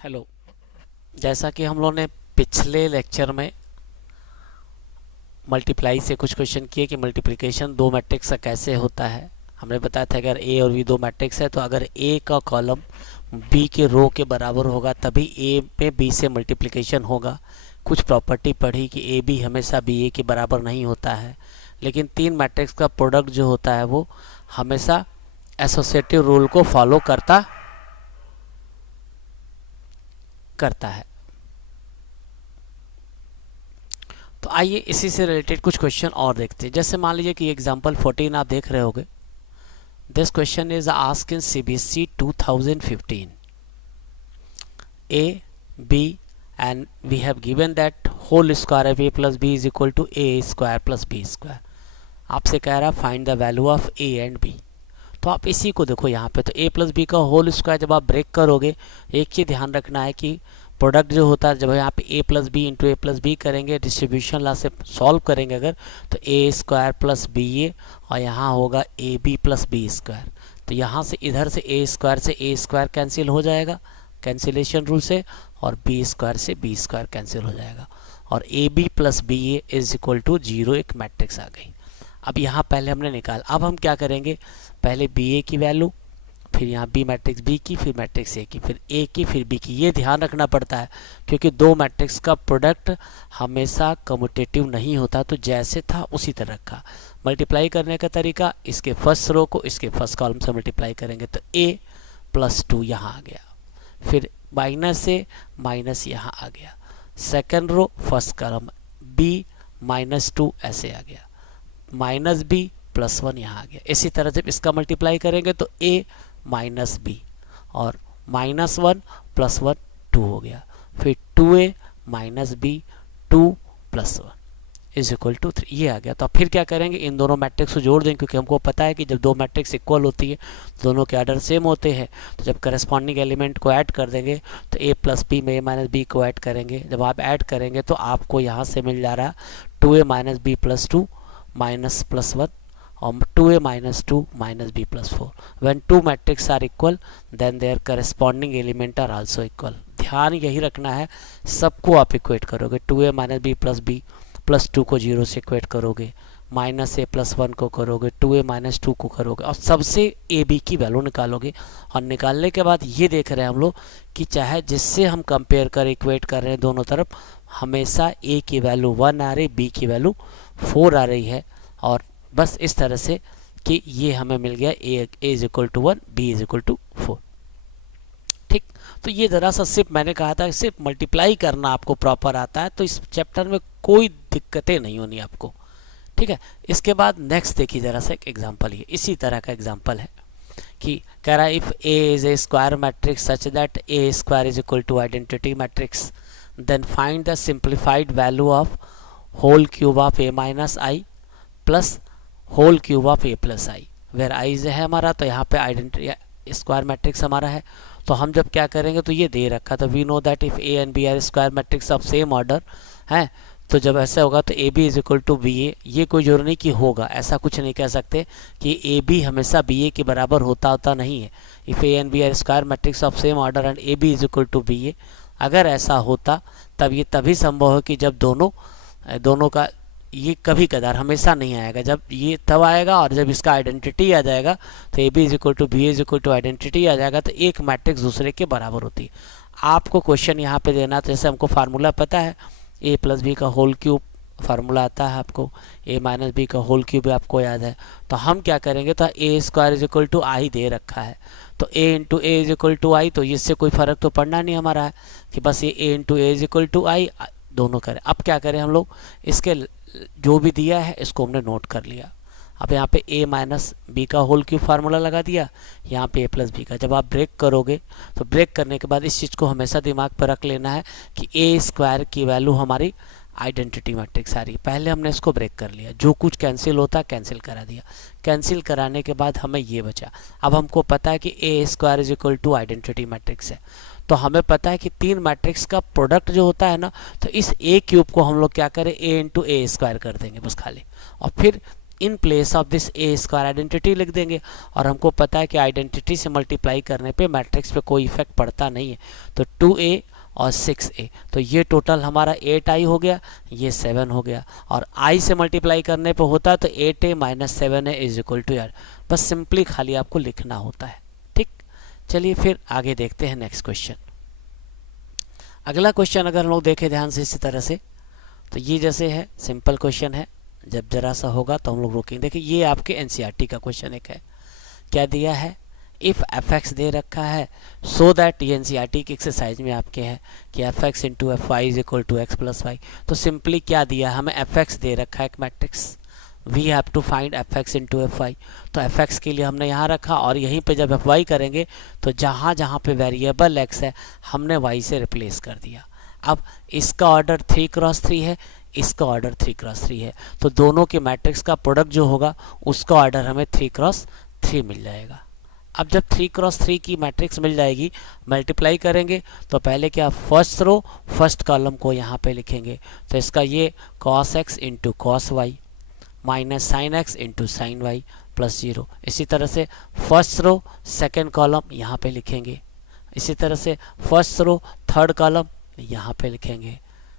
Hello. जैसा कि हम लोगों ने पिछले लेक्चर में मल्टीप्लाई से कुछ क्वेश्चन किए कि मल्टीप्लिकेशन दो मैट्रिक्स का कैसे होता है। हमने बताया था अगर ए और बी दो मैट्रिक्स है तो अगर ए का कॉलम बी के रो के बराबर होगा तभी ए में बी से मल्टीप्लिकेशन होगा। कुछ प्रॉपर्टी पढ़ी कि ए बी हमेशा बी ए के बराबर नहीं होता है, लेकिन तीन मैट्रिक्स का प्रोडक्ट जो होता है वो हमेशा एसोसिएटिव रूल को फॉलो करता है। तो आइए इसी से रिलेटेड कुछ क्वेश्चन और देखते हैं। जैसे मान लीजिए कि एग्जांपल 14 आप देख रहे होंगे। This question is asked in CBSE 2015 A B and we have given that whole square of A plus B is equal to A square plus B square. आपसे कह रहा है find the value of A and B. तो आप इसी को देखो यहाँ पे, तो ए प्लस बी का होल स्क्वायर जब आप ब्रेक करोगे, एक चीज़ ध्यान रखना है कि प्रोडक्ट जो होता है जब यहाँ पे A plus B into A plus B करेंगे, डिस्ट्रीब्यूशन लॉ से सॉल्व करेंगे अगर, तो A square plus B A और यहाँ होगा A B plus B square. तो यहाँ से इधर से ए स्क्वायर कैंसिल हो जाएगा कैंसिलेशन रूल से, और बी स्क्वायर से बी स्क्वायर कैंसिल हो जाएगा, और A B plus B A is equal to 0 एक मैट्रिक्स आ गई। अब यहाँ पहले हमने निकाल, अब हम क्या करेंगे, पहले बी ए की वैल्यू, फिर यहाँ बी मैट्रिक्स बी की, फिर मैट्रिक्स ए की, फिर ए की, फिर बी की। ये ध्यान रखना पड़ता है क्योंकि दो मैट्रिक्स का प्रोडक्ट हमेशा कम्यूटेटिव नहीं होता, तो जैसे था उसी तरह का मल्टीप्लाई करने का तरीका, इसके फर्स्ट रो को इसके फर्स्ट कॉलम से मल्टीप्लाई करेंगे तो ए प्लस 2 यहाँ आ गया, फिर माइनस से माइनस यहाँ आ गया, second row first column B minus 2 ऐसे आ गया, माइनस बी प्लस 1 यहाँ आ गया। इसी तरह जब इसका मल्टीप्लाई करेंगे तो ए माइनस बी और माइनस 1 प्लस 1 2 हो गया, फिर 2a minus B 2 plus 1 is equal to 3 ये आ गया। तो अब फिर क्या करेंगे, इन दोनों मैट्रिक्स को जोड़ देंगे क्योंकि हमको पता है कि जब दो मैट्रिक्स इक्वल होती है दोनों के आर्डर सेम होते हैं, तो जब करस्पॉन्डिंग एलिमेंट को ऐड कर देंगे तो ए प्लस बी में ए माइनस बी को ऐड करेंगे। जब आप ऐड करेंगे तो आपको यहाँ से मिल जा रहा है 2a minus B plus 2 minus plus 1 और 2a minus 2 minus b plus 4. When two matrices are equal, then their corresponding element are also equal. ध्यान यही रखना है, सबको आप इक्वेट करोगे, 2a minus b plus b plus 2 को 0 से इक्वेट करोगे, माइनस a plus 1 को करोगे, 2a minus 2 को करोगे और सबसे a b की वैल्यू निकालोगे। और निकालने के बाद ये देख रहे हैं हम लोग कि चाहे जिससे हम कंपेयर कर इक्वेट कर रहे हैं दोनों तरफ, हमेशा a की वैल्यू 1 आ रही, b की वैल्यू 4 आ रही है, और बस इस तरह से कि ये हमें मिल गया A is equal to 1 B is equal to 4। ठीक, तो ये ज़रा सा सिर्फ मैंने कहा था सिर्फ मल्टीप्लाई करना आपको प्रॉपर आता है तो इस चैप्टर में कोई दिक्कतें नहीं होनी आपको। ठीक है, इसके बाद नेक्स्ट देखिए ज़रा सा एक एग्जांपल, ये इसी तरह का एग्जांपल है कि कह रहा है if A is a square matrix such that A square is equal to identity matrix, then find the simplified value of whole cube of A minus I plus whole cube of A plus I, where I है हमारा, तो यहाँ पे identity square matrix हमारा है। तो हम जब क्या करेंगे, तो ये दे रखा था we know that if A and B are square matrix of same order है, तो जब ऐसा होगा तो A B is equal to B A. ये कोई जरूरी नहीं कि होगा, ऐसा कुछ नहीं कह सकते कि ए बी हमेशा बी ए के बराबर होता नहीं है। If A and B are square matrix of same order and A B is equal to B A, अगर ऐसा होता तब ये तभी संभव है कि जब दोनों का, ये कभी कदार हमेशा नहीं आएगा, जब ये तब आएगा और जब इसका आइडेंटिटी आ जाएगा तो A B is equal to B is equal to identity आ जाएगा तो एक मैट्रिक्स दूसरे के बराबर होती है। आपको क्वेश्चन यहाँ पे देना, तो जैसे हमको फार्मूला पता है ए प्लस बी का होल क्यूब फार्मूला आता है आपको, ए माइनस बी का होल क्यूब आपको याद है, तो हम क्या करेंगे, तो A square is equal to I दे रखा है, तो A into A is equal to I, तो इससे कोई फर्क तो पड़ना नहीं हमारा है कि बस ये A into A is equal to I दोनों करें। अब क्या करें हम लोग, इसके जो भी दिया है इसको हमने नोट कर लिया। अब यहाँ पे a माइनस बी का होल क्यूब फार्मूला लगा दिया, यहाँ पे a प्लस बी का। जब आप ब्रेक करोगे तो ब्रेक करने के बाद इस चीज़ को हमेशा दिमाग पर रख लेना है कि a स्क्वायर की वैल्यू हमारी आइडेंटिटी मैट्रिक्स आ रही है। पहले हमने इसको ब्रेक कर लिया, जो कुछ कैंसिल होता कैंसिल करा दिया, कैंसिल कराने के बाद हमें ये बचा। अब हमको पता है कि a square is equal to identity matrix है, तो हमें पता है कि तीन मैट्रिक्स का प्रोडक्ट जो होता है ना, तो इस ए क्यूब को हम लोग क्या करें, ए इंटू ए स्क्वायर कर देंगे बस खाली, और फिर इन place of this A square identity लिख देंगे। और हमको पता है कि आइडेंटिटी से मल्टीप्लाई करने पे मैट्रिक्स पे कोई इफेक्ट पड़ता नहीं है। तो 2a और 6a, तो ये टोटल हमारा 8i हो गया, ये 7 हो गया। और i से मल्टीप्लाई करने पे होता है तो 8a minus 7a is equal to यार, बस सिंपली खाली आपको लिखना होता है। ठीक, चलिए फिर आगे देखते हैं नेक्स्ट क्वेश्चन। अगला क्वेश्चन अगर हम लोग देखें ध्यान से इसी तरह से, तो ये जैसे है सिंपल क्वेश्चन है, जब जरा सा होगा तो हम लोग रोकेंगे। देखिए ये आपके एनसीईआरटी का क्वेश्चन एक है, क्या दिया है, इफ एफ एक्स दे रखा है सो दैट, ये एनसीईआरटी की एक्सरसाइज में आपके है कि F X into F Y is equal to X plus Y. तो सिंपली क्या दिया, हमें एफ एक्स दे रखा है एक matrix, we have to find F X into F Y. तो एफ एक्स के लिए हमने यहाँ रखा, और यहीं पे जब एफ वाई करेंगे तो जहाँ जहाँ पे वेरिएबल एक्स है हमने वाई से रिप्लेस कर दिया। अब इसका ऑर्डर 3x3 है, इसका ऑर्डर 3x3 है, तो दोनों के मैट्रिक्स का प्रोडक्ट जो होगा उसका ऑर्डर हमें 3x3 मिल जाएगा। अब जब 3x3 की मैट्रिक्स मिल जाएगी, मल्टीप्लाई करेंगे तो पहले क्या, फर्स्ट रो फर्स्ट कॉलम को यहाँ पे लिखेंगे। तो इसका ये cos x into cos Y minus sine X into sine Y plus 0। इसी तरह से फर्स्ट रो सेकेंड कॉलम यहाँ पे लिखेंगे, इसी तरह से फर्स्ट रो थर्ड कॉलम यहाँ पे लिखेंगे,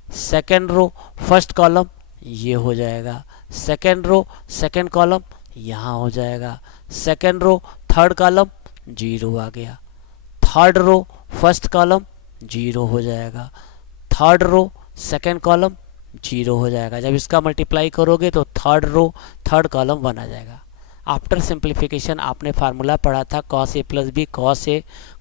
सेकेंड रो फर्स्ट कॉलम ये हो जाएगा, सेकेंड रो सेकेंड कॉलम यहाँ हो जाएगा, सेकेंड रो थर्ड कॉलम 0 आ गया, थर्ड रो फर्स्ट कॉलम 0 हो जाएगा, थर्ड रो सेकेंड कॉलम 0 हो जाएगा। जब इसका मल्टीप्लाई करोगे तो थर्ड रो थर्ड कॉलम 1 आ जाएगा। आफ्टर सिंप्लीफिकेशन आपने फार्मूला पढ़ा था cos a plus B cos a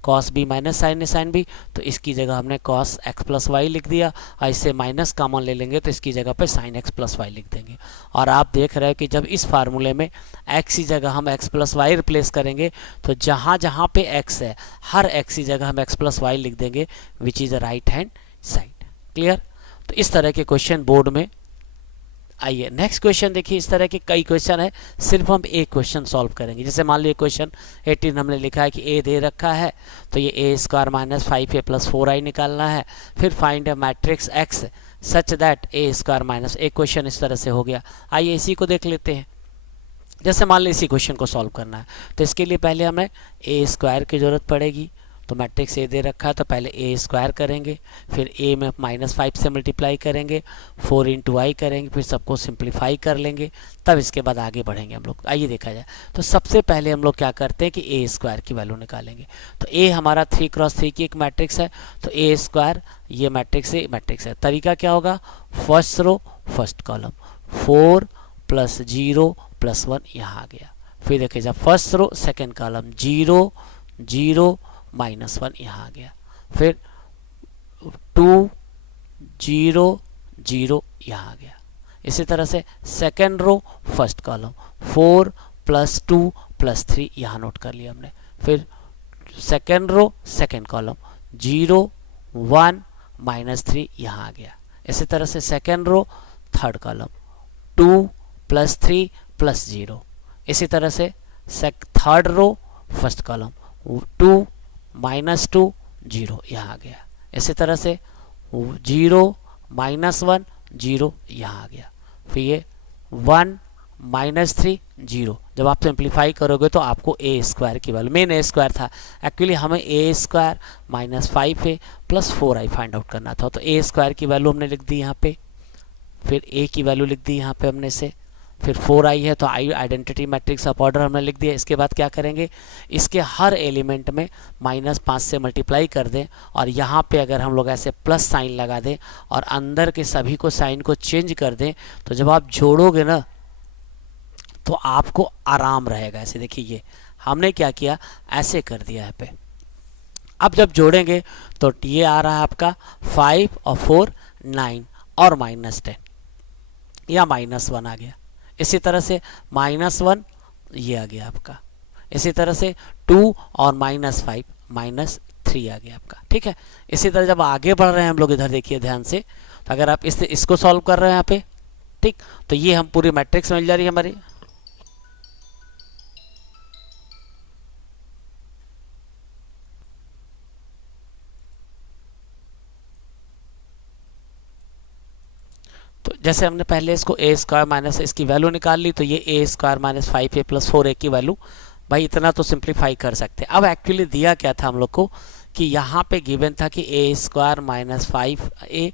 cos b minus sine a sine b, तो इसकी जगह हमने cos x प्लस वाई लिख दिया, और इससे माइनस कॉमन ले लेंगे तो इसकी जगह पे sin x प्लस वाई लिख देंगे। और आप देख रहे हैं कि जब इस फार्मूले में x की जगह हम x प्लस वाई रिप्लेस करेंगे तो जहाँ जहाँ पे x है हर x की जगह हम x प्लस वाई लिख देंगे, which is a right hand side. Clear? तो इस तरह के क्वेश्चन बोर्ड में आइए नेक्स्ट क्वेश्चन देखिए। इस तरह के कई क्वेश्चन है, सिर्फ हम एक क्वेश्चन सॉल्व करेंगे। जैसे मान लीजिए क्वेश्चन 18 हमने लिखा है कि ए दे रखा है, तो ये ए square minus 5a plus 4i निकालना है, फिर find a matrix x such that A square minus, एक क्वेश्चन इस तरह से हो गया। आइए इसी को देख लेते हैं। जैसे मान लीजिए इसी क्वेश्चन को सॉल्व करना है, तो इसके लिए पहले हमें ए स्क्वायर की ज़रूरत पड़ेगी। तो मैट्रिक्स ए दे रखा है तो पहले ए स्क्वायर करेंगे, फिर ए में -5 से मल्टीप्लाई करेंगे, 4 इंटू आई करेंगे, फिर सबको सिंप्लीफाई कर लेंगे, तब इसके बाद आगे बढ़ेंगे हम लोग। आइए देखा जाए, तो सबसे पहले हम लोग क्या करते हैं कि ए स्क्वायर की वैल्यू निकालेंगे। तो ए हमारा 3x3 की एक मैट्रिक्स है, तो ए स्क्वायर ये मैट्रिक्स है। तरीका क्या होगा, first row first column 4 plus 0 plus 1 यहाँ आ गया, फिर देखिए जब first row second column 0 0 minus 1 यहाँ आ गया, फिर 2 0 0 यहाँ आ गया। इसी तरह से second row first column 4 plus 2 plus 3 यहाँ नोट कर लिया हमने, फिर second row second column 0 1 minus 3 यहाँ आ गया। इसी तरह से second row third column 2 plus 3 plus 0। इसी तरह से third row first column 2 minus 2 0 यहाँ आ गया। इसी तरह से 0 माइनस 1 0 यहाँ आ गया, फिर ये 1 माइनस 3 0। जब आप सिंप्लीफाई करोगे तो आपको ए स्क्वायर की वैल्यू, मेन ए स्क्वायर था एक्चुअली, हमें A square minus 5a plus 4i find out करना था। तो ए स्क्वायर की वैल्यू हमने लिख दी यहाँ पे, फिर ए की वैल्यू लिख दी यहाँ पे हमने से, फिर 4i है तो आई आइडेंटिटी मैट्रिक्स ऑफ ऑर्डर हमने लिख दिया। इसके बाद क्या करेंगे, इसके हर एलिमेंट में -5 से मल्टीप्लाई कर दें, और यहाँ पे अगर हम लोग ऐसे प्लस साइन लगा दें और अंदर के सभी को साइन को चेंज कर दें, तो जब आप जोड़ोगे ना तो आपको आराम रहेगा। ऐसे देखिए ये हमने क्या किया, ऐसे कर दिया है पे। अब जब जोड़ेंगे तो ये आ रहा है आपका 5 और 4 9 और -10 या -1 आ गया। इसी तरह से -1 ये आ गया आपका, इसी तरह से 2 और -5 -3 आ गया आपका। ठीक है, इसी तरह जब आगे बढ़ रहे हैं हम लोग, इधर देखिए ध्यान से, तो अगर आप इसको सॉल्व कर रहे हैं यहाँ पे, ठीक, तो ये हम पूरी मैट्रिक्स मिल जा रही है हमारी। तो जैसे हमने पहले इसको ए स्क्वायर माइनस इसकी वैल्यू निकाल ली, तो ये ए square minus 5a plus 4a की वैल्यू, भाई इतना तो सिंप्लीफाई कर सकते हैं। अब एक्चुअली दिया क्या था हम लोग को कि यहाँ पे गिवन था कि A square minus 5a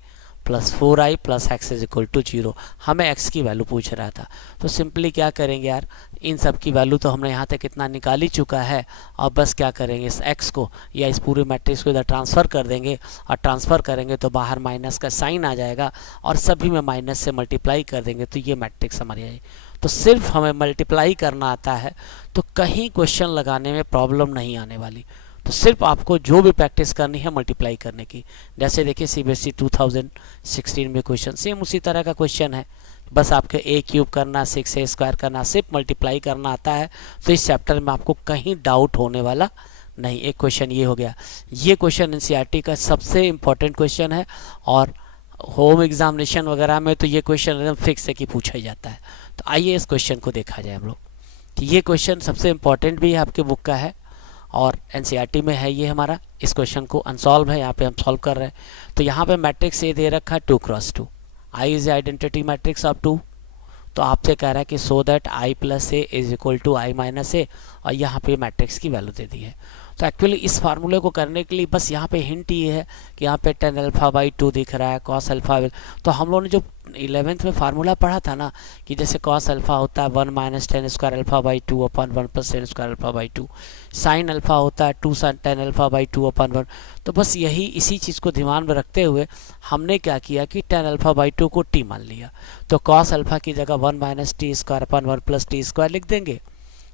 plus 4i plus X is equal to 0, हमें x की वैल्यू पूछ रहा था। तो सिंपली क्या करेंगे यार, इन सब की वैल्यू तो हमने यहाँ तक इतना निकाल ही चुका है, और बस क्या करेंगे, इस x को या इस पूरे मैट्रिक्स को इधर ट्रांसफ़र कर देंगे, और ट्रांसफ़र करेंगे तो बाहर माइनस का साइन आ जाएगा, और सभी में माइनस से मल्टीप्लाई कर देंगे तो ये मैट्रिक्स हमारी आई। तो सिर्फ हमें मल्टीप्लाई करना आता है तो कहीं क्वेश्चन लगाने में प्रॉब्लम नहीं आने वाली। तो सिर्फ आपको जो भी प्रैक्टिस करनी है मल्टीप्लाई करने की। जैसे देखिए CBSE 2016 में क्वेश्चन सेम उसी तरह का क्वेश्चन है, बस आपके a क्यूब करना, 6a स्क्वायर करना, सिर्फ मल्टीप्लाई करना आता है। तो इस चैप्टर में आपको कहीं डाउट होने वाला नहीं। एक क्वेश्चन ये हो गया। ये क्वेश्चन NCERT का सबसे इम्पोर्टेंट क्वेश्चन है, और होम एग्जामिनेशन वगैरह में तो ये क्वेश्चन एकदम फिक्स है कि पूछा ही जाता है। तो आइए इस क्वेश्चन को देखा जाए हम लोग। तो ये क्वेश्चन सबसे इम्पोर्टेंट भी है, आपके बुक का है और NCERT में है ये हमारा। इस क्वेश्चन को अनसॉल्व है, यहाँ पे हम सॉल्व कर रहे हैं। तो यहाँ पे मैट्रिक्स ए दे रखा है 2 cross 2, I is identity matrix of 2। तो आपसे कह रहा है कि so that I plus A is equal to I minus A, और यहाँ पे मैट्रिक्स की वैल्यू दे दी है। तो एक्चुअली इस फार्मूले को करने के लिए बस यहाँ पे हिंट ये है कि यहाँ पे tan अल्फा बाई 2 दिख रहा है, cos अल्फा। तो हम लोगों ने जो 11th में फार्मूला पढ़ा था ना कि जैसे cos अल्फा होता है 1 minus ten square alpha by 2 upon 1 plus ten square alpha by 2, sine alpha होता है 2 साइन टेन अल्फा बाई 2 अपन 1। तो बस यही इसी चीज़ को ध्यान में रखते हुए हमने क्या किया कि tan अल्फा बाई 2 को t मान लिया। तो cos अल्फा की जगह 1 minus T square upon 1 plus T square लिख देंगे,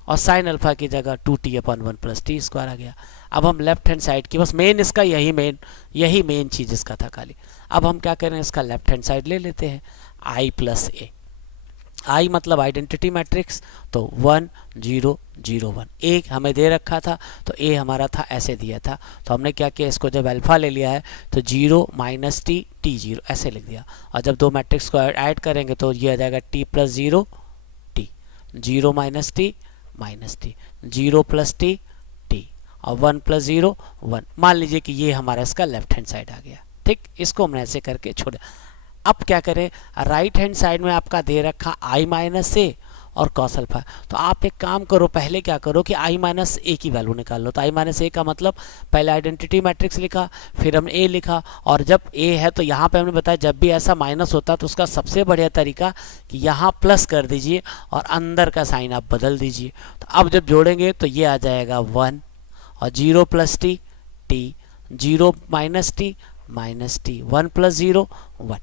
और साइन अल्फा की जगह 2t अपन 1 प्लस टी स्क्वायर आ गया। अब हम लेफ्ट हैंड साइड की, बस मेन इसका यही मेन चीज़ इसका था खाली। अब हम क्या करें, इसका लेफ्ट हैंड साइड ले लेते हैं, i प्लस ए। आई मतलब आइडेंटिटी मैट्रिक्स, तो 1 0 0 1। ए हमें दे रखा था, तो ए हमारा था ऐसे दिया था। तो हमने क्या किया, इसको जब अल्फा ले लिया है तो 0 माइनस टी टी 0 ऐसे लिख दिया। और जब दो मैट्रिक्स को ऐड करेंगे तो ये आ जाएगा t plus 0 T, 0 minus T minus T, 0 plus T T, और 1 प्लस 0 1। मान लीजिए कि ये हमारा इसका लेफ्ट हैंड साइड आ गया। ठीक, इसको हमने ऐसे करके छोड़ा। अब क्या करें, राइट हैंड साइड में आपका दे रखा i माइनस ए और cos अल्फा। तो आप एक काम करो, पहले क्या करो कि i माइनस ए की वैल्यू निकाल लो। तो i माइनस ए का मतलब पहले आइडेंटिटी मैट्रिक्स लिखा, फिर हमने a लिखा, और जब a है तो यहाँ पे हमने बताया जब भी ऐसा माइनस होता तो उसका सबसे बढ़िया तरीका कि यहाँ प्लस कर दीजिए और अंदर का साइन आप बदल दीजिए। तो अब जब जोड़ेंगे तो ये आ जाएगा 1, और 0 plus T T, 0 minus T minus T, 1 plus 0 1।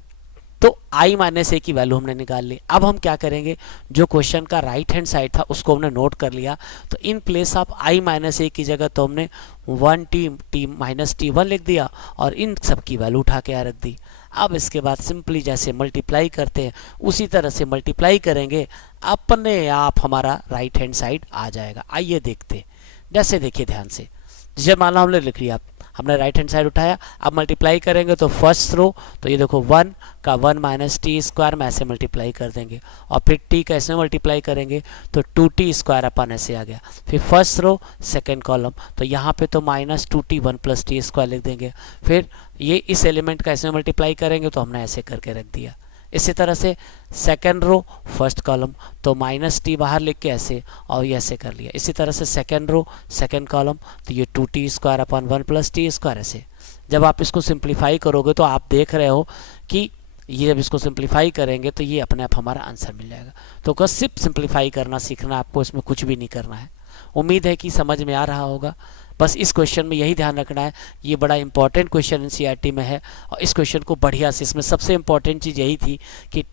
तो i माइनस ए की वैल्यू हमने निकाल ली। अब हम क्या करेंगे, जो क्वेश्चन का राइट हैंड साइड था उसको हमने नोट कर लिया। तो in place of i minus A की जगह तो हमने 1 टी माइनस टी 1 लिख दिया, और इन सब की वैल्यू उठा के रख दी। अब इसके बाद सिंपली जैसे मल्टीप्लाई करते हैं उसी तरह से मल्टीप्लाई करेंगे, अपने आप हमारा राइट हैंड साइड आ जाएगा। आइए देखते हैं। जैसे देखिए ध्यान से, जैसे मान लो हमने लिख लिया, हमने राइट हैंड साइड उठाया, अब मल्टीप्लाई करेंगे तो फर्स्ट रो, तो ये देखो 1 का 1 माइनस टी स्क्वायर में ऐसे मल्टीप्लाई कर देंगे, और फिर t का ऐसे मल्टीप्लाई करेंगे तो 2t स्क्वायर अपन ऐसे आ गया। फिर फर्स्ट रो सेकंड कॉलम, तो यहाँ पे तो minus 2t 1 plus T square लिख देंगे। फिर ये इस एलिमेंट का ऐसे मल्टीप्लाई करेंगे तो हमने ऐसे करके रख दिया। इसी तरह से सेकेंड रो फर्स्ट कॉलम, तो माइनस टी बाहर लिख के ऐसे, और ये ऐसे कर लिया। इसी तरह से सेकेंड रो सेकेंड कॉलम, तो ये 2t square upon 1 plus T square ऐसे। जब आप इसको सिंप्लीफाई करोगे तो आप देख रहे हो कि ये जब इसको सिंप्लीफाई करेंगे तो ये अपने आप हमारा आंसर मिल जाएगा। तो बस सिर्फ सिंप्लीफाई करना सीखना, आपको इसमें कुछ भी नहीं करना है। उम्मीद है कि समझ में आ रहा होगा। बस इस क्वेश्चन में यही ध्यान रखना है, ये बड़ा इंपॉर्टेंट क्वेश्चन NCERT में है, और इस क्वेश्चन को बढ़िया से, इसमें सबसे इंपॉर्टेंट चीज़ यही थी कि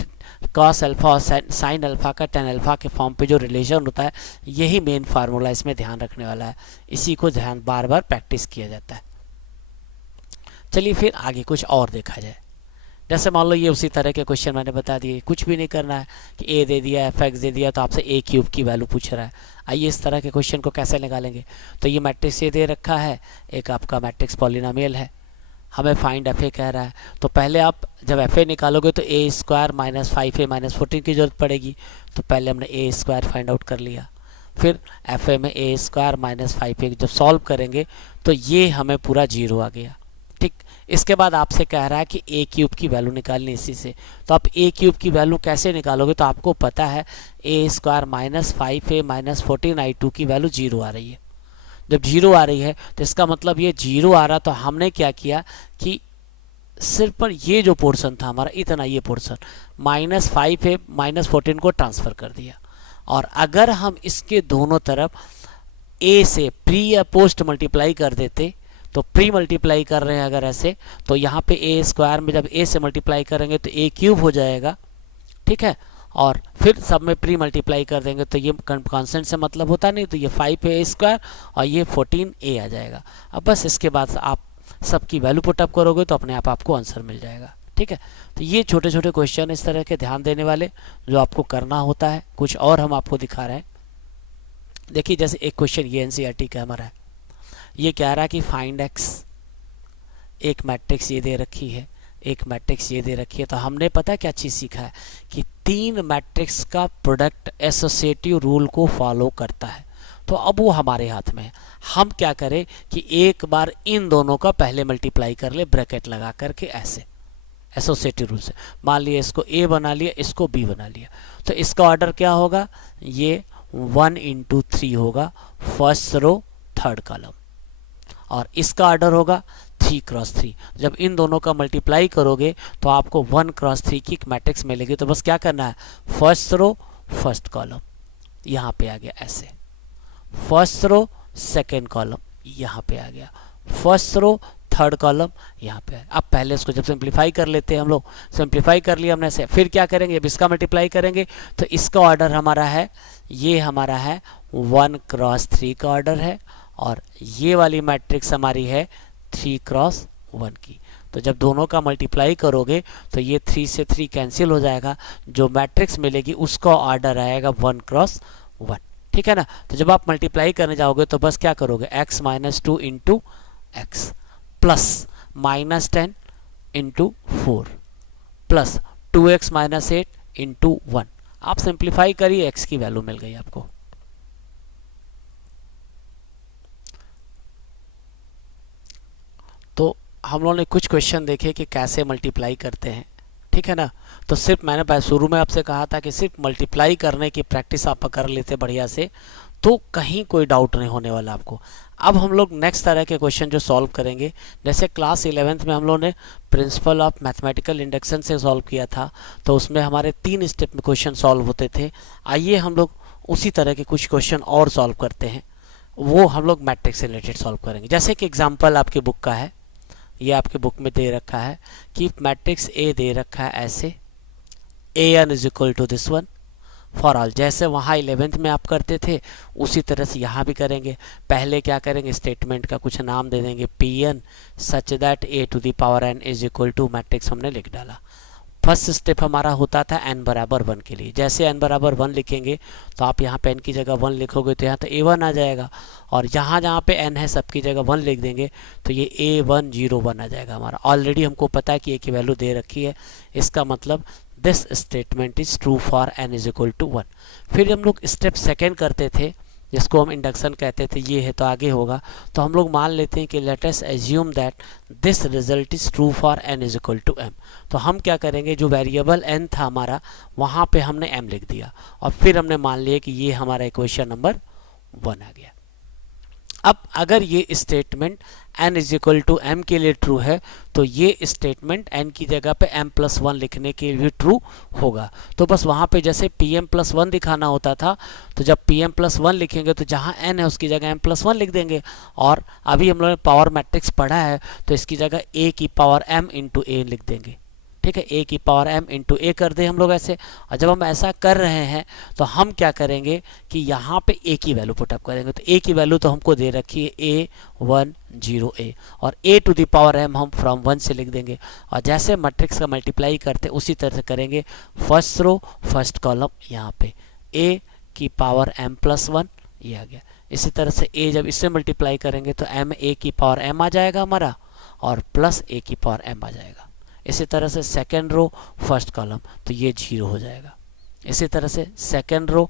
cos अल्फा और साइन अल्फा का tan अल्फा के फॉर्म पे जो रिलेशन होता है, यही मेन फार्मूला इसमें ध्यान रखने वाला है। इसी को ध्यान बार बार प्रैक्टिस किया जाता है। चलिए फिर आगे कुछ और देखा जाए। जैसे मान लो ये उसी तरह के क्वेश्चन मैंने बता दिए, कुछ भी नहीं करना है कि a दे दिया, fx दे दिया, तो आपसे a क्यूब की वैल्यू पूछ रहा है। आइए इस तरह के क्वेश्चन को कैसे निकालेंगे। तो ये मैट्रिक्स ये दे रखा है, एक आपका मैट्रिक्स पॉलिनोमियल है, हमें फाइंड fa कह रहा है। तो पहले आप जब fa निकालोगे तो a square minus 5a minus 14 की जरूरत पड़ेगी। तो पहले हमने a स्क्वायर फाइंड आउट कर लिया, फिर fa में a स्क्वायर माइनस 5a जब सॉल्व करेंगे तो ये हमें पूरा 0 आ गया। ठीक, इसके बाद आपसे कह रहा है कि ए क्यूब की वैल्यू निकालनी इसी से। तो आप ए क्यूब की वैल्यू कैसे निकालोगे, तो आपको पता है ए square minus 5a minus 14i2 की वैल्यू 0 आ रही है। जब 0 आ रही है तो इसका मतलब ये 0 आ रहा, तो हमने क्या किया कि सिर्फ पर ये जो पोर्शन था हमारा इतना, ये पोर्शन माइनस 5a माइनस 14 को ट्रांसफ़र कर दिया। और अगर हम इसके दोनों तरफ a से प्री या पोस्ट मल्टीप्लाई कर देते, तो प्री मल्टीप्लाई कर रहे हैं अगर ऐसे, तो यहाँ पे ए स्क्वायर में जब a से मल्टीप्लाई करेंगे तो a क्यूब हो जाएगा, ठीक है। और फिर सब में प्री मल्टीप्लाई कर देंगे तो ये कांस्टेंट से मतलब होता नहीं, तो ये 5a स्क्वायर और ये 14a आ जाएगा। अब बस इसके बाद आप सबकी वैल्यू पुटअप करोगे तो अपने आप आपको आंसर मिल जाएगा, ठीक है। तो ये छोटे छोटे क्वेश्चन इस तरह के ध्यान देने वाले जो आपको करना होता है। कुछ और हम आपको दिखा रहे हैं। देखिए जैसे एक क्वेश्चन ये एनसीईआरटी का हमारा है, ये कह रहा है कि फाइंड एक्स, एक मैट्रिक्स ये दे रखी है, एक मैट्रिक्स ये दे रखी है। तो हमने पता क्या चीज़ सीखा है कि 3 मैट्रिक्स का प्रोडक्ट एसोसिएटिव रूल को फॉलो करता है। तो अब वो हमारे हाथ में है, हम क्या करें कि एक बार इन दोनों का पहले मल्टीप्लाई कर ले ब्रैकेट लगा करके, ऐसे एसोसिएटिव रूल से। मान लिया इसको a बना लिया, इसको b बना लिया, तो इसका ऑर्डर क्या होगा, ये 1 into 3 होगा, फर्स्ट रो थर्ड कॉलम, और इसका ऑर्डर होगा 3 क्रॉस 3। जब इन दोनों का मल्टीप्लाई करोगे तो आपको 1 क्रॉस 3 की एक मैट्रिक्स मिलेगी। तो बस क्या करना है, फर्स्ट रो फर्स्ट कॉलम यहाँ पे आ गया, ऐसे फर्स्ट रो सेकेंड कॉलम यहाँ पे आ गया, फर्स्ट रो थर्ड कॉलम यहाँ पे। अब पहले इसको जब सिंप्लीफाई कर लेते हैं हम लोग, सिंप्लीफाई कर लिया हमने से, फिर क्या करेंगे, अब इसका मल्टीप्लाई करेंगे तो इसका ऑर्डर हमारा है, ये हमारा है 1 क्रॉस 3 का ऑर्डर है, और ये वाली मैट्रिक्स हमारी है 3 क्रॉस 1 की। तो जब दोनों का मल्टीप्लाई करोगे तो ये 3 से 3 कैंसिल हो जाएगा, जो मैट्रिक्स मिलेगी उसका ऑर्डर आएगा 1 क्रॉस 1, ठीक है ना। तो जब आप मल्टीप्लाई करने जाओगे तो बस क्या करोगे, x minus 2 into x plus minus 10 into 4 plus 2x minus 8 into 1। आप सिंप्लीफाई करिए, x की वैल्यू मिल गई आपको। तो हम लोगों ने कुछ क्वेश्चन देखे कि कैसे मल्टीप्लाई करते हैं, ठीक है ना। तो सिर्फ मैंने शुरू में आपसे कहा था कि सिर्फ मल्टीप्लाई करने की प्रैक्टिस आप कर लेते बढ़िया से, तो कहीं कोई डाउट नहीं होने वाला आपको। अब हम लोग नेक्स्ट तरह के क्वेश्चन जो सॉल्व करेंगे, जैसे क्लास 11th में हम लोगों ने प्रिंसिपल ऑफ मैथमेटिकल इंडक्शन से सॉल्व किया था, तो उसमें हमारे 3 स्टेप में क्वेश्चन सॉल्व होते थे। आइए हम लोग उसी तरह के कुछ क्वेश्चन और सॉल्व करते हैं, वो हम लोग मैट्रिक्स से रिलेटेड सॉल्व करेंगे। जैसे कि एग्जाम्पल आपकी बुक का है, ये आपके बुक में दे रखा है कि मैट्रिक्स ए दे रखा है ऐसे, an is equal to this one for all. जैसे वहाँ 11th में आप करते थे उसी तरह से यहाँ भी करेंगे। पहले क्या करेंगे, स्टेटमेंट का कुछ नाम दे देंगे, pn such that a to the power n is equal to matrix हमने लिख डाला। फर्स्ट स्टेप हमारा होता था n बराबर 1 के लिए। जैसे n बराबर 1 लिखेंगे तो आप यहाँ पे n की जगह 1 लिखोगे तो यहाँ तो a1 आ जाएगा, और यहाँ जहाँ पे n है सबकी जगह 1 लिख देंगे तो ये a101 आ जाएगा हमारा। ऑलरेडी हमको पता है कि a की वैल्यू दे रखी है, इसका मतलब this statement is true for n is equal to 1। फिर हम लोग स्टेप सेकेंड करते थे, जिसको हम इंडक्शन कहते थे, ये है तो आगे होगा। तो हम लोग मान लेते हैं कि let us assume that this result is true for n is equal to m। तो हम क्या करेंगे, जो वेरिएबल n था हमारा वहाँ पे हमने m लिख दिया, और फिर हमने मान लिया कि ये हमारा इक्वेशन नंबर 1 आ गया। अब अगर ये statement n is equal to m के लिए ट्रू है, तो ये स्टेटमेंट n की जगह पे m प्लस 1 लिखने के लिए ट्रू होगा। तो बस वहाँ पे जैसे pm प्लस 1 दिखाना होता था, तो जब pm प्लस 1 लिखेंगे तो जहाँ n है उसकी जगह m प्लस 1 लिख देंगे। और अभी हम लोगों ने पावर मैट्रिक्स पढ़ा है, तो इसकी जगह a की पावर m इंटू a लिख देंगे, ठीक है। a की पावर m इंटू a कर दे हम लोग ऐसे। और जब हम ऐसा कर रहे हैं तो हम क्या करेंगे कि यहाँ पे a की वैल्यू पुटअप करेंगे। तो a की वैल्यू तो हमको दे रखी है a10a, और a to the power m हम फ्रॉम 1 से लिख देंगे। और जैसे मैट्रिक्स का मल्टीप्लाई करते उसी तरह से करेंगे, फर्स्ट रो फर्स्ट कॉलम यहाँ पे a की पावर m प्लस 1 ये आ गया। इसी तरह से a जब इससे मल्टीप्लाई करेंगे तो m a की पावर m आ जाएगा हमारा, और प्लस a की पावर m आ जाएगा। इसी तरह से सेकेंड रो फर्स्ट कॉलम, तो ये 0 हो जाएगा। इसी तरह से सेकेंड रो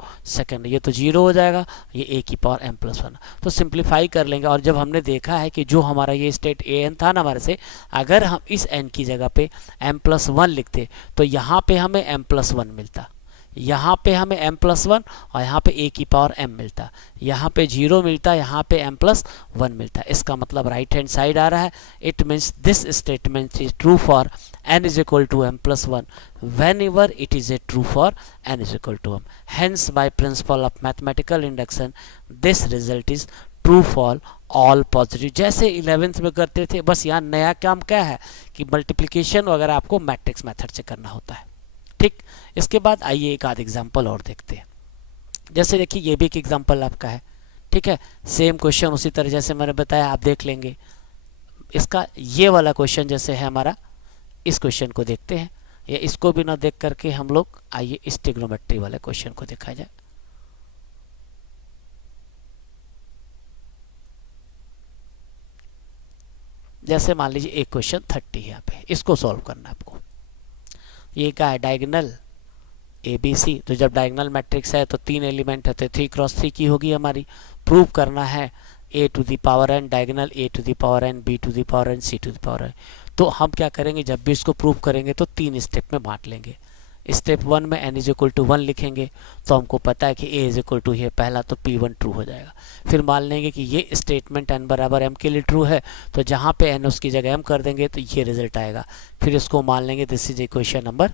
ये तो 0 हो जाएगा, ये ए की पावर m प्लस 1। तो सिंप्लीफाई कर लेंगे, और जब हमने देखा है कि जो हमारा ये स्टेट ए एन था ना हमारे से, अगर हम इस n की जगह पे m प्लस 1 लिखते तो यहाँ पे हमें m प्लस 1 मिलता, यहाँ पे हमें m प्लस 1 और यहाँ पे a की पावर m मिलता, यहाँ पे 0 मिलता, यहाँ पे m प्लस 1 मिलता। इसका मतलब राइट हैंड साइड आ रहा है। It means this statement is true for n is equal to m plus 1 whenever it is a true for n is equal to m. Hence by principle of mathematical induction this result is true for all positive। जैसे 11th में करते थे, बस यहाँ नया काम क्या है कि मल्टीप्लिकेशन वगैरह आपको मैट्रिक्स मेथड से करना होता है। ठीक, इसके बाद आइए एक आध एग्जाम्पल और देखते हैं। जैसे देखिए ये भी एक एग्जाम्पल आपका है, ठीक है, सेम क्वेश्चन उसी तरह जैसे मैंने बताया आप देख लेंगे। इसका ये वाला क्वेश्चन जैसे है हमारा, इस क्वेश्चन को देखते हैं, या इसको भी ना देख करके हम लोग आइए इस ट्रिग्नोमेट्री वाले क्वेश्चन को देखा जाए। जैसे मान लीजिए एक क्वेश्चन 30 है यहाँ पे, इसको सॉल्व करना है आपको। ये क्या है, डायगोनल ABC। तो जब डायगोनल मैट्रिक्स है तो 3 एलिमेंट है, तो 3 क्रॉस 3 की होगी हमारी। प्रूव करना है a to the power n diagonal a to the power n b to the power n c to the power n। तो हम क्या करेंगे, जब भी इसको प्रूव करेंगे तो 3 स्टेप में बांट लेंगे। स्टेप 1 में n इज इक्वल टू 1 लिखेंगे, तो हमको पता है कि a इज इक्वल टू ये पहला, तो P1 ट्रू हो जाएगा। फिर मान लेंगे कि ये स्टेटमेंट n बराबर m के लिए ट्रू है, तो जहाँ पे n उसकी जगह m कर देंगे तो ये रिजल्ट आएगा। फिर इसको मान लेंगे दिस इज इक्वेशन नंबर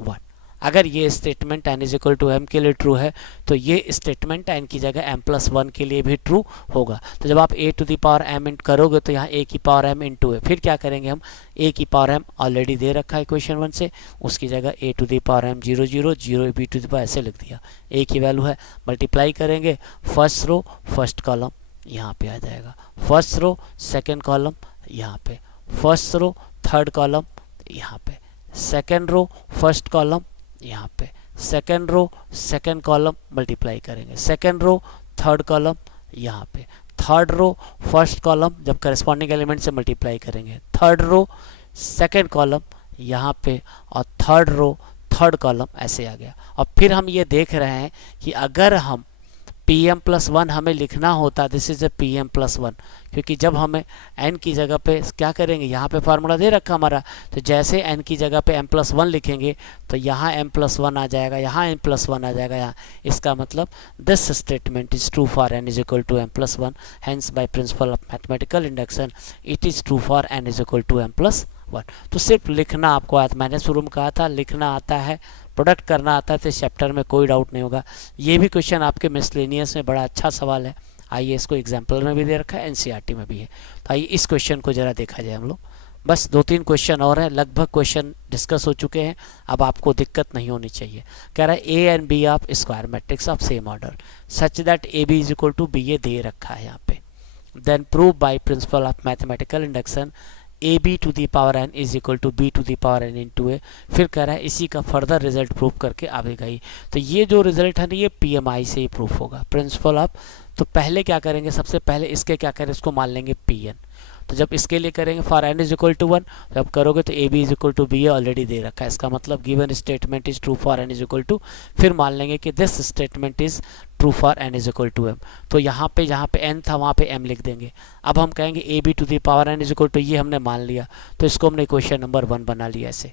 1। अगर ये statement n is equal to m के लिए ट्रू है तो ये स्टेटमेंट n की जगह m प्लस 1 के लिए भी ट्रू होगा। तो जब आप a to the power m इंट करोगे तो यहाँ a की पावर m इंटू है। फिर क्या करेंगे हम, a की पावर m ऑलरेडी दे रखा है क्वेश्चन 1 से, उसकी जगह a to the power m 0 0 0 b to the power ऐसे लिख दिया। a की वैल्यू है, मल्टीप्लाई करेंगे, फर्स्ट रो फर्स्ट कॉलम यहाँ पे आ जाएगा, फर्स्ट रो सेकेंड कॉलम यहाँ पे, फर्स्ट रो थर्ड कॉलम यहाँ पे, सेकेंड रो फर्स्ट कॉलम यहाँ पे, second row second column multiply करेंगे, सेकेंड रो थर्ड कॉलम यहाँ पे, थर्ड रो फर्स्ट कॉलम जब करस्पॉन्डिंग एलिमेंट से मल्टीप्लाई करेंगे, थर्ड रो सेकेंड कॉलम यहाँ पे, और थर्ड रो थर्ड कॉलम ऐसे आ गया। और फिर हम ये देख रहे हैं कि अगर हम Pm प्लस 1 हमें लिखना होता, this is a Pm plus 1, क्योंकि जब हमें n की जगह पे क्या करेंगे, यहाँ पे फार्मूला दे रखा हमारा, तो जैसे n की जगह पे m प्लस 1 लिखेंगे तो यहाँ m प्लस 1 आ जाएगा, यहाँ m प्लस 1 आ जाएगा यहाँ। इसका मतलब this statement is true for n is equal to m plus 1। Hence by principle of mathematical induction it is true for n is equal to m plus 1। तो सिर्फ लिखना आपको आता, मैंने शुरू में कहा था लिखना आता है, प्रोडक्ट करना आता है, तो इस चैप्टर में कोई डाउट नहीं होगा। ये भी क्वेश्चन आपके मिसलेनियस में बड़ा अच्छा सवाल है। आइए इसको एग्जाम्पल में भी दे रखा है, एनसीईआरटी में भी है। तो आइए इस क्वेश्चन को जरा देखा जाए हम लोग। बस 2-3 क्वेश्चन और हैं, लगभग क्वेश्चन डिस्कस हो चुके हैं, अब आपको दिक्कत नहीं होनी चाहिए। कह रहा है A and B of square matrix of same order such that A B is equal to B, ये दे रखा है यहाँ पे। Then prove by principle of mathematical induction A B to the power N is equal to B to the power N into A. फिर कह रहा है इसी का फर्दर रिजल्ट प्रूव करके आवेगा ही। तो ये जो रिजल्ट है ना ये PMI से ही प्रूफ होगा, प्रिंसिपल ऑफ। तो पहले क्या करेंगे, सबसे पहले इसके क्या करें, इसको मान लेंगे PN। तो जब इसके लिए करेंगे for n is equal to 1, जब करोगे तो A B is equal to B already दे रखा है, इसका मतलब given statement is true for n is equal to. फिर मान लेंगे कि this statement is true for n is equal to m। तो यहाँ पे जहाँ पे n था वहाँ पे m लिख देंगे। अब हम कहेंगे A B to the power n is equal to, ये हमने मान लिया, तो इसको हमने क्वेश्चन नंबर 1 बना लिया ऐसे।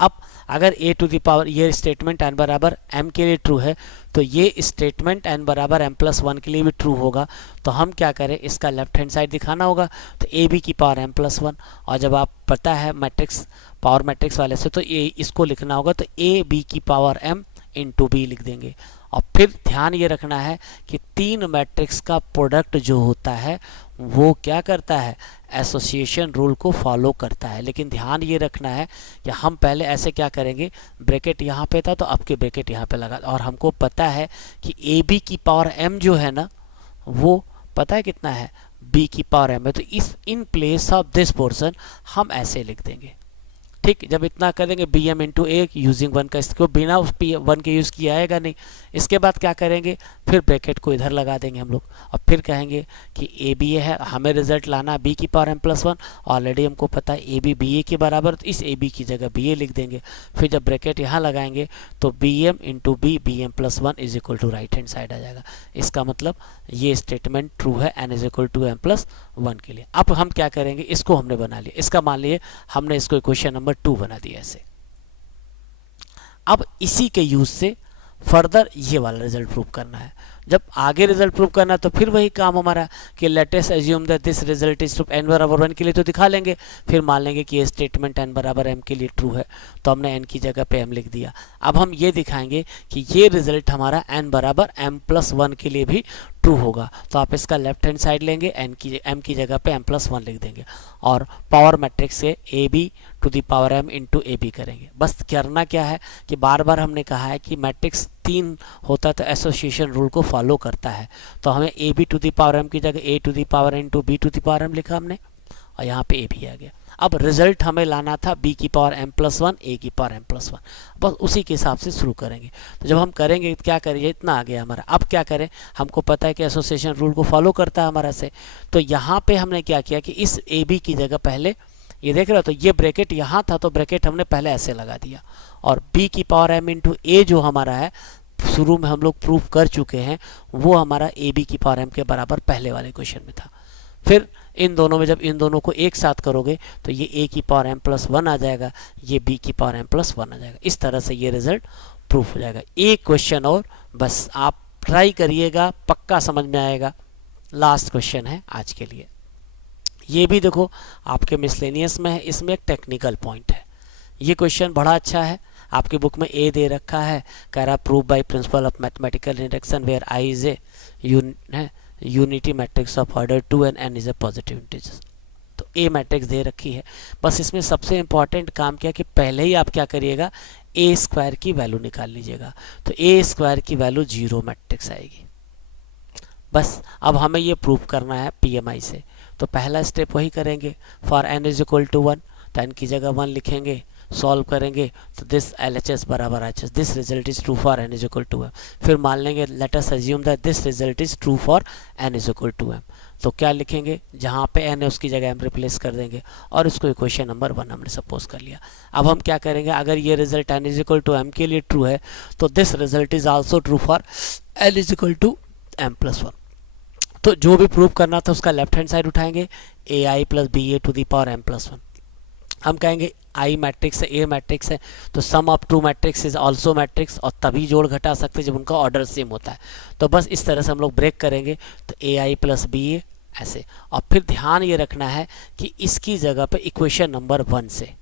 अब अगर a टू दी पावर ये स्टेटमेंट n बराबर m के लिए ट्रू है, तो ये स्टेटमेंट n बराबर m प्लस 1 के लिए भी ट्रू होगा। तो हम क्या करें, इसका लेफ्ट हैंड साइड दिखाना होगा, तो ए बी की पावर m प्लस 1। और जब आप पता है मैट्रिक्स पावर मैट्रिक्स वाले से, तो ये इसको लिखना होगा, तो ए बी की पावर m इंटू बी लिख देंगे। और फिर ध्यान ये रखना है कि 3 मैट्रिक्स का प्रोडक्ट जो होता है वो क्या करता है, एसोसिएशन रूल को फॉलो करता है। लेकिन ध्यान ये रखना है कि हम पहले ऐसे क्या करेंगे, ब्रैकेट यहाँ पे था तो अब के ब्रैकेट यहाँ पे लगा, और हमको पता है कि ए बी की पावर m जो है ना वो पता है कितना है, b की पावर m है। तो इस इन प्लेस ऑफ दिस पोर्शन हम ऐसे लिख देंगे, ठीक, जब इतना करेंगे बी एम इंटू ए यूजिंग वन का, इसको बिना वन के यूज़ किया आएगा नहीं। इसके बाद क्या करेंगे, फिर ब्रैकेट को इधर लगा देंगे हम लोग और फिर कहेंगे कि ए बी ए है, हमें रिजल्ट लाना बी की power M plus one, already हमको पता है ए बी बी ए के बराबर, तो इस ए बी की जगह बी ए लिख देंगे। फिर जब ब्रैकेट यहाँ लगाएंगे तो B M into B M plus one is equal to right hand side आ जाएगा। इसका मतलब ये स्टेटमेंट ट्रू है N is equal to M plus one के लिए। अब हम क्या करेंगे, इसको हमने बना लिया, इसका मान लिए हमने इसको इक्वेशन नंबर 2 बना दिया ऐसे। अब इसी के यूज से फर्दर ये वाला रिजल्ट प्रूव करना है। जब आगे रिजल्ट प्रूव करना तो फिर वही काम हमारा कि let us assume that this result is true, n बराबर 1 के लिए तो दिखा लेंगे, फिर मान लेंगे कि ये स्टेटमेंट n बराबर m के लिए ट्रू है, तो हमने n की जगह पे m लिख दिया। अब हम ये दिखाएंगे कि ये रिजल्ट हमारा n बराबर m प्लस 1 के लिए भी ट्रू होगा, तो आप इसका लेफ्ट हैंड साइड लेंगे, m की जगह पे m प्लस 1 लिख देंगे और पावर मैट्रिक्स से A B to the power m into A B करेंगे। बस करना क्या है कि बार बार हमने कहा है कि मैट्रिक्स 3 होता है तो एसोसिएशन रूल को फॉलो करता है, तो हमें A B to the power m की जगह A to the power n to B to the power m लिखा हमने और यहाँ पे ए बी आ गया। अब रिजल्ट हमें लाना था b की पावर m प्लस 1 a की पावर m प्लस 1, बस उसी के हिसाब से शुरू करेंगे। तो जब हम करेंगे क्या करेंगे, इतना आ गया हमारा। अब क्या करें, हमको पता है कि एसोसिएशन रूल को फॉलो करता है हमारा से, तो यहाँ पे हमने क्या किया कि इस ए बी की जगह पहले ये देख रहे हो, तो ये ब्रैकेट यहाँ था तो ब्रैकेट हमने पहले ऐसे लगा दिया और b की पावर m इंटू ए जो हमारा है शुरू में हम लोग प्रूफ कर चुके हैं, वो हमारा ए बी की पावर m के बराबर पहले वाले क्वेश्चन में था। फिर इन दोनों में जब इन दोनों को एक साथ करोगे तो ये a की पावर m प्लस 1 आ जाएगा, ये b की पावर m प्लस 1 आ जाएगा। इस तरह से ये रिजल्ट प्रूफ हो जाएगा। एक क्वेश्चन और बस आप ट्राई करिएगा, पक्का समझ में आएगा। लास्ट क्वेश्चन है आज के लिए, ये भी देखो आपके मिसलेनियस में है, इसमें एक टेक्निकल पॉइंट है। ये क्वेश्चन बड़ा अच्छा है, आपकी बुक में ए दे रखा है, कह रहा prove by principle of mathematical induction where I is a unity matrix of order 2 and n is a positive integer. तो ए मैट्रिक्स दे रखी है, बस इसमें सबसे इंपॉर्टेंट काम क्या कि पहले ही आप क्या करिएगा, ए स्क्वायर की वैल्यू निकाल लीजिएगा। तो ए स्क्वायर की वैल्यू 0 मैट्रिक्स आएगी। बस अब हमें ये प्रूव करना है पीएमआई से, तो पहला स्टेप वही करेंगे, for n is equal to 1, तो n की जगह 1 लिखेंगे, सॉल्व करेंगे तो दिस LHS बराबर HS, this result is true for n is equal to m। फिर मान लेंगे let us assume that this result is true for n is equal to m, तो क्या लिखेंगे, जहाँ पे n है उसकी जगह m रिप्लेस कर देंगे और इसको इक्वेशन नंबर 1 हमने सपोज कर लिया। अब हम क्या करेंगे, अगर ये result n is equal to m के लिए ट्रू है तो this result is also true for n is equal to m plus 1। तो जो भी प्रूव करना था उसका लेफ्ट हैंड साइड उठाएंगे, A I plus B A to the power m plus 1। हम कहेंगे आई मैट्रिक्स है, ए मैट्रिक्स है, तो sum of two matrix is also matrix, और तभी जोड़ घटा सकते हैं जब उनका ऑर्डर सेम होता है। तो बस इस तरह से हम लोग ब्रेक करेंगे, तो ए आई प्लस बी ए ऐसे। और फिर ध्यान ये रखना है कि इसकी जगह पे इक्वेशन नंबर 1 से,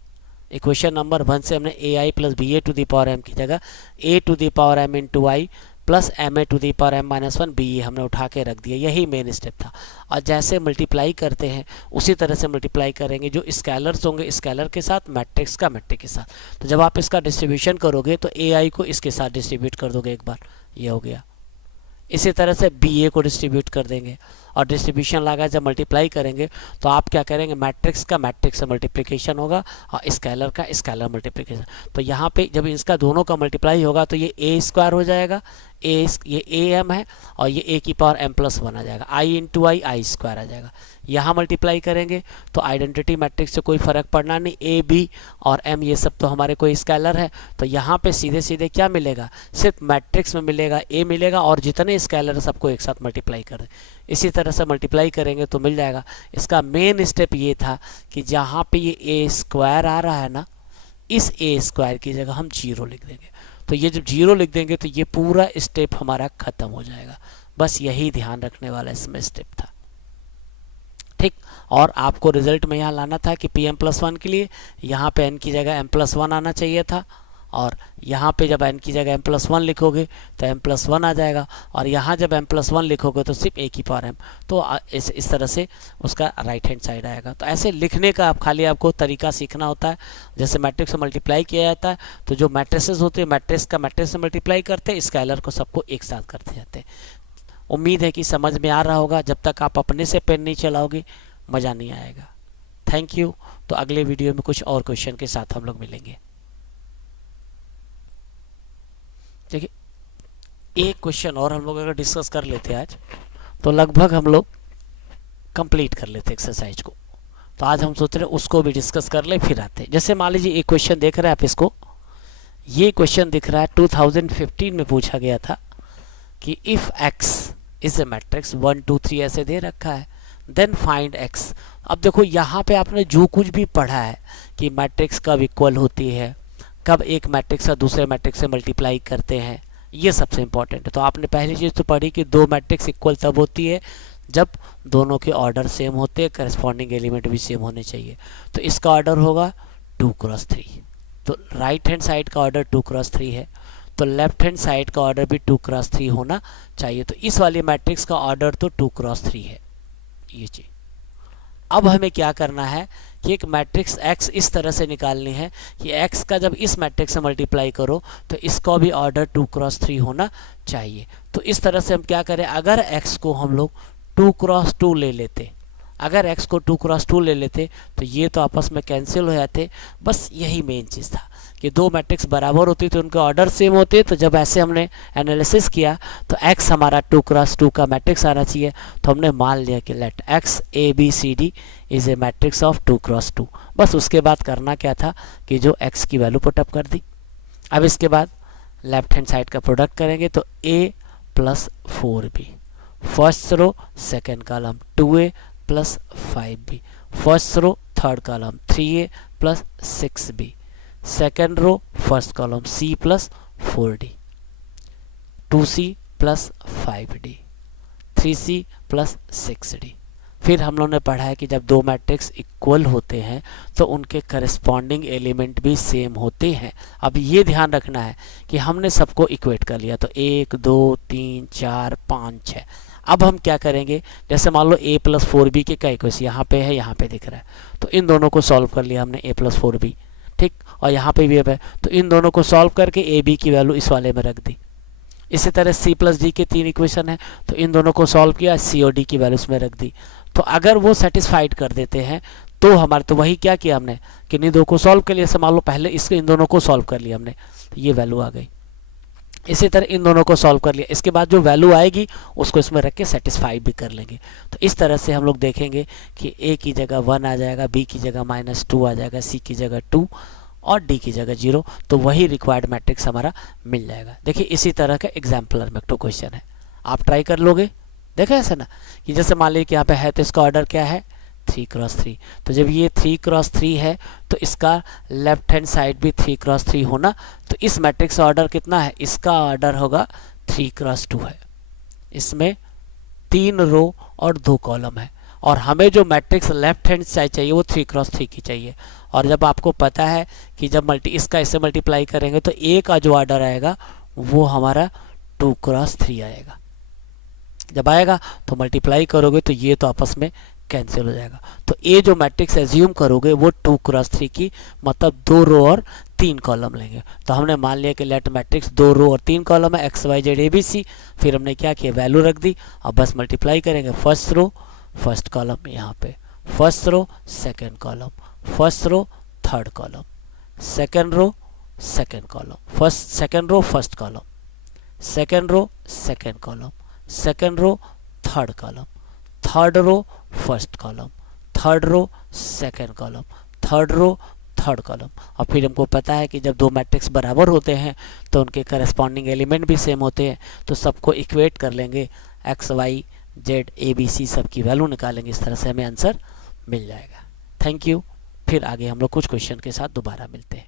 इक्वेशन नंबर 1 से हमने A I plus B A to the power m की जगह A to the power m into I plus M A to the power m minus 1 B A हमने उठा के रख दिया। यही मेन स्टेप था। और जैसे मल्टीप्लाई करते हैं उसी तरह से मल्टीप्लाई करेंगे, जो स्केलर्स होंगे स्केलर के साथ, मैट्रिक्स का मैट्रिक के साथ। तो जब आप इसका डिस्ट्रीब्यूशन करोगे तो ए आई को इसके साथ डिस्ट्रीब्यूट कर दोगे एक बार, ये हो गया। इसी तरह से बी ए को डिस्ट्रीब्यूट कर देंगे और डिस्ट्रीब्यूशन लगा जब मल्टीप्लाई करेंगे तो आप क्या करेंगे, मैट्रिक्स का मैट्रिक्स से मल्टीप्लिकेशन होगा और स्केलर का स्केलर मल्टीप्लिकेशन। तो यहाँ पे जब इसका दोनों का मल्टीप्लाई होगा तो ये ए स्क्वायर हो जाएगा, ये ए एम है और ये ए की पावर m प्लस 1 आ जाएगा, आई इंटू आई स्क्वायर आ जाएगा। यहाँ मल्टीप्लाई करेंगे तो आइडेंटिटी मैट्रिक्स से कोई फर्क पड़ना नहीं, ए बी और m ये सब तो हमारे कोई स्केलर है। तो यहाँ पे सीधे सीधे क्या मिलेगा, सिर्फ मैट्रिक्स में मिलेगा a मिलेगा और जितने स्केलर सबको एक साथ मल्टीप्लाई कर दें। इसी तरह से मल्टीप्लाई करेंगे तो मिल जाएगा। इसका मेन स्टेप ये था कि जहाँ पे ये ए स्क्वायर आ रहा है ना, इस ए स्क्वायर की जगह हम 0 लिख देंगे। तो ये जब 0 लिख देंगे तो ये पूरा स्टेप हमारा खत्म हो जाएगा। बस यही ध्यान रखने वाला इसमें स्टेप था, ठीक। और आपको रिजल्ट में यहाँ लाना था कि पी एम प्लस 1 के लिए यहाँ पे n की जगह m प्लस 1 आना चाहिए था, और यहाँ पे जब n की जगह m प्लस 1 लिखोगे तो m प्लस 1 आ जाएगा, और यहाँ जब m प्लस 1 लिखोगे तो सिर्फ a की पावर m। तो इस तरह से उसका राइट हैंड साइड आएगा। तो ऐसे लिखने का आप खाली आपको तरीका सीखना होता है। जैसे मैट्रिक्स से मल्टीप्लाई किया जाता है तो जो मैट्रिसेस होते हैं मैट्रिक्स का मैट्रिक्स से मल्टीप्लाई करते हैं, स्केलर को सबको एक साथ करते जाते हैं। उम्मीद है कि समझ में आ रहा होगा। जब तक आप अपने से पेन नहीं चलाओगे मज़ा नहीं आएगा। Thank you. तो अगले वीडियो में कुछ और क्वेश्चन के साथ हम लोग मिलेंगे। देखिए, एक क्वेश्चन और हम लोग अगर डिस्कस कर लेते आज तो लगभग हम लोग कंप्लीट कर लेते एक्सरसाइज को। तो आज हम सोच रहे हैं उसको भी डिस्कस कर ले, फिर आते हैं। जैसे मान लीजिए एक क्वेश्चन देख रहे हैं आप इसको, ये क्वेश्चन दिख रहा है 2015 में पूछा गया था कि if x is a matrix 1 2 3 ऐसे दे रखा है, देन फाइंड x। अब देखो यहाँ पे आपने जो कुछ भी पढ़ा है कि मैट्रिक्स कब इक्वल होती है, कब एक मैट्रिक्स का दूसरे मैट्रिक्स से मल्टीप्लाई करते हैं, ये सबसे इंपॉर्टेंट है। तो आपने पहली चीज़ तो पढ़ी कि दो मैट्रिक्स इक्वल तब होती है जब दोनों के ऑर्डर सेम होते हैं, करस्पॉन्डिंग एलिमेंट भी सेम होने चाहिए। तो इसका ऑर्डर होगा 2 क्रॉस 3। तो राइट हैंड साइड का ऑर्डर 2 क्रॉस 3 है, तो लेफ्ट हैंड साइड का ऑर्डर भी 2 क्रॉस 3 होना चाहिए। तो इस वाली मैट्रिक्स का ऑर्डर तो 2 क्रॉस 3 है ये चीज। अब हमें क्या करना है कि एक मैट्रिक्स x इस तरह से निकालनी है कि x का जब इस मैट्रिक्स से मल्टीप्लाई करो तो इसका भी ऑर्डर 2 क्रॉस 3 होना चाहिए। तो इस तरह से हम क्या करें, अगर x को हम लोग 2 क्रॉस 2 ले लेते, अगर x को 2 क्रॉस 2 ले लेते तो ये तो आपस में कैंसिल हो जाते। बस यही मेन चीज़ था कि दो मैट्रिक्स बराबर होती तो उनके ऑर्डर सेम होते। तो जब ऐसे हमने एनालिसिस किया तो x हमारा 2 क्रॉस 2 का मैट्रिक्स आना चाहिए। तो हमने मान लिया कि let x a b c d is a matrix of 2 cross 2। बस उसके बाद करना क्या था कि जो x की वैल्यू पुटअप कर दी। अब इसके बाद लेफ्ट हैंड साइड का प्रोडक्ट करेंगे तो a plus 4b, first row second column 2a plus 5b, first row third column 3a plus 6b, second row first column c plus 4d, 2c plus 5d, 3c plus 6d। फिर हम लोगों ने पढ़ा है कि जब दो मैट्रिक्स इक्वल होते हैं तो उनके करस्पॉन्डिंग एलिमेंट भी सेम होते हैं। अब ये ध्यान रखना है कि हमने सबको इक्वेट कर लिया, तो 1 2 3 4 5 6। अब हम क्या करेंगे, जैसे मान लो a प्लस 4b के कई क्वेश्चन यहाँ पे है, यहाँ पे दिख रहा है, तो इन दोनों को सॉल्व कर लिया हमने a प्लस 4b, ठीक, और यहाँ पे भी है, तो इन दोनों को सॉल्व करके a b की वैल्यू इस वाले में रख दी। इसी तरह c प्लस d के 3 इक्वेशन है, तो इन दोनों को सॉल्व किया, c और d की वैल्यू इसमें रख दी। तो अगर वो सेटिस्फाइड कर देते हैं तो हमारे, तो वही क्या किया हमने कि इन दो को सॉल्व कर लिया। मान लो पहले इसके इन दोनों को सॉल्व कर लिया हमने, तो ये वैल्यू आ गई। इसी तरह इन दोनों को सॉल्व कर लिया, इसके बाद जो वैल्यू आएगी उसको इसमें रख के सेटिस्फाई भी कर लेंगे। तो इस तरह से हम लोग देखेंगे कि a की जगह 1 आ जाएगा, b की जगह -2 आ जाएगा, c की जगह 2 और d की जगह 0। तो वही रिक्वायर्ड मैट्रिक्स हमारा मिल जाएगा। देखिए इसी तरह का एग्जाम्पलर में तो क्वेश्चन है, आप ट्राई कर लोगे। देखा ऐसा ना कि जैसे मान लीजिए कि यहाँ पे है तो इसका ऑर्डर क्या है 3 क्रॉस 3। तो जब ये 3 क्रॉस 3 है तो इसका लेफ्ट हैंड साइड भी 3 क्रॉस 3 होना। तो इस मैट्रिक्स का ऑर्डर कितना है, इसका ऑर्डर होगा 3 क्रॉस 2 है। इसमें 3 रो और 2 कॉलम है, और हमें जो मैट्रिक्स लेफ्ट हैंड साइड चाहिए वो 3 क्रॉस 3 की चाहिए। और जब आपको पता है कि जब इसका इससे मल्टीप्लाई करेंगे तो a का जो ऑर्डर आएगा वो हमारा 2 क्रॉस 3 आएगा। जब आएगा तो मल्टीप्लाई करोगे तो ये तो आपस में कैंसिल हो जाएगा। तो ए जो मैट्रिक्स एज्यूम करोगे वो 2 क्रॉस 3 की, मतलब 2 रो और 3 कॉलम लेंगे। तो हमने मान लिया कि लेट मैट्रिक्स 2 रो और 3 कॉलम है, X Y Z A B C. फिर हमने क्या किया, वैल्यू रख दी। अब बस मल्टीप्लाई करेंगे, फर्स्ट रो फर्स्ट कॉलम, यहाँ पे first row second column, first row third column, second row second column, first second row first column, second row second column, second row third column, third row first column, third row second column, third row third column. और फिर हमको पता है कि जब दो matrix बराबर होते हैं तो उनके करस्पॉन्डिंग एलिमेंट भी सेम होते हैं। तो सबको इक्वेट कर लेंगे, X Y Z A B C सबकी वैल्यू निकालेंगे, इस तरह से हमें आंसर मिल जाएगा। Thank you. फिर आगे हम लोग कुछ क्वेश्चन के साथ दोबारा मिलते हैं।